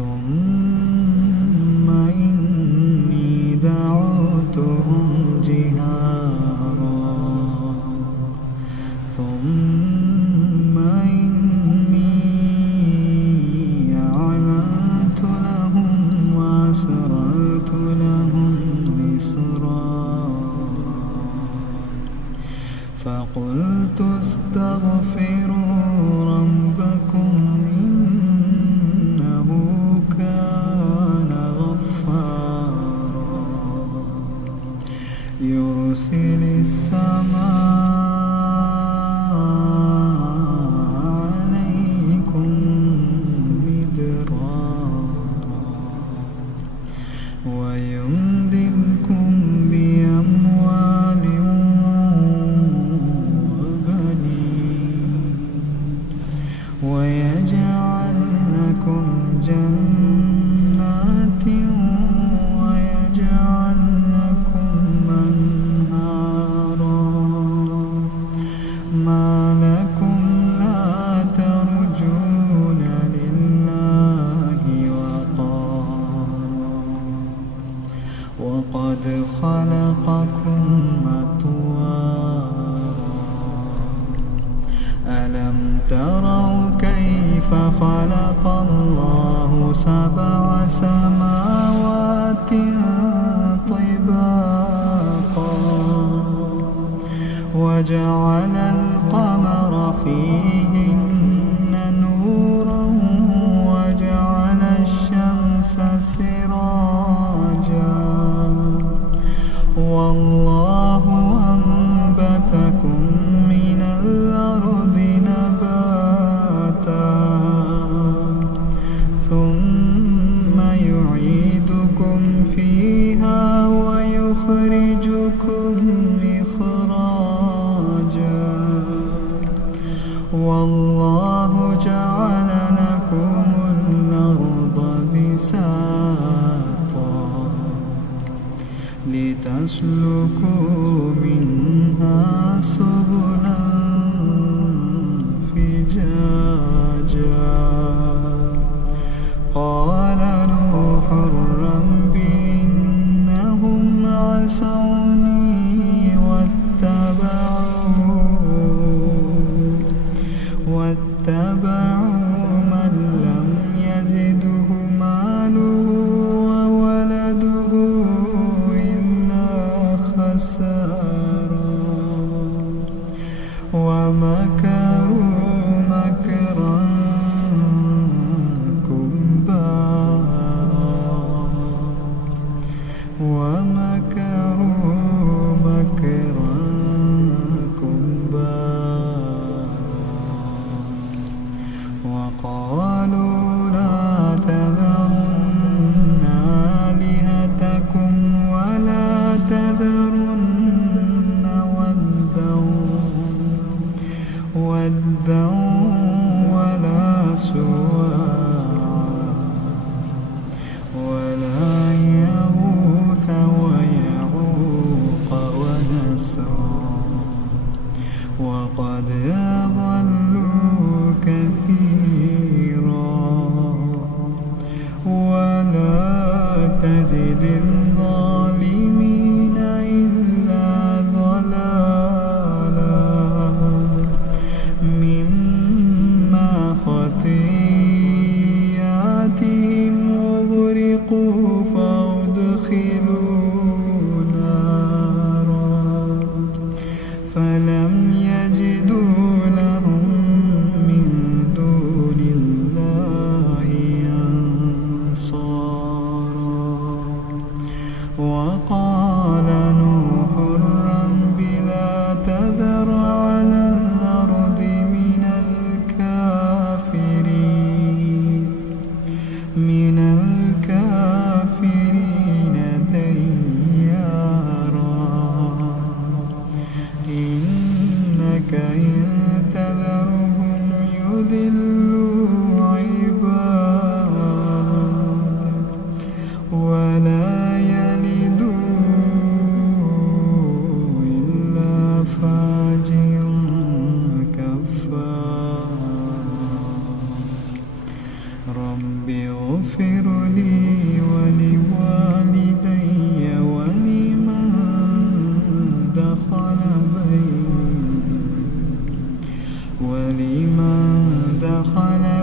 ثم إني دعوتهم جهارا ثم إني أعلنت لهم وأسررت لهم إسرارا فقلت استغفروا ربكم إنه كان غفارا يرسل السماء عليكم مدرارا ويمددكم بأموال ويجعل لكم جنات ويجعل لكم أنهارا ما لكم لا ترجون لله وقارا وقد خلقكم أطوارا ألم تروا كيف خلق الله 7 سماوات طباقا وجعل القمر فيهن نورا وجعل الشمس سراجا والله أنبتكم من الأرض نباتا ثم يعيدكم فيها ويخرجكم إخراجا والله جعل لكم الأرض بساطا لتسلكوا منها سبلا فجاجا قال نوح رب إنهم عصوني واتبعوا من لم يزده ماله وولده إلا خسارا ومكروا مكرا كبارا ومكروا مكرا كبارا وقالوا لا تذرن آلهتكم ولا تذرن ودا ولا سواعا ولا يغوث ويعوق ونسرا وقد أضلوا كثيرا ولا تزد الظالمين إلا ضلالا مما خطيئاتهم أغرقوا فأدخلوا نارا فلم يجدوا لهم من دون الله أنصارا وقال نوح رب لا تذر على الأرض من الكافرين اغفر لي ولوالدي ولمن دخل بيتي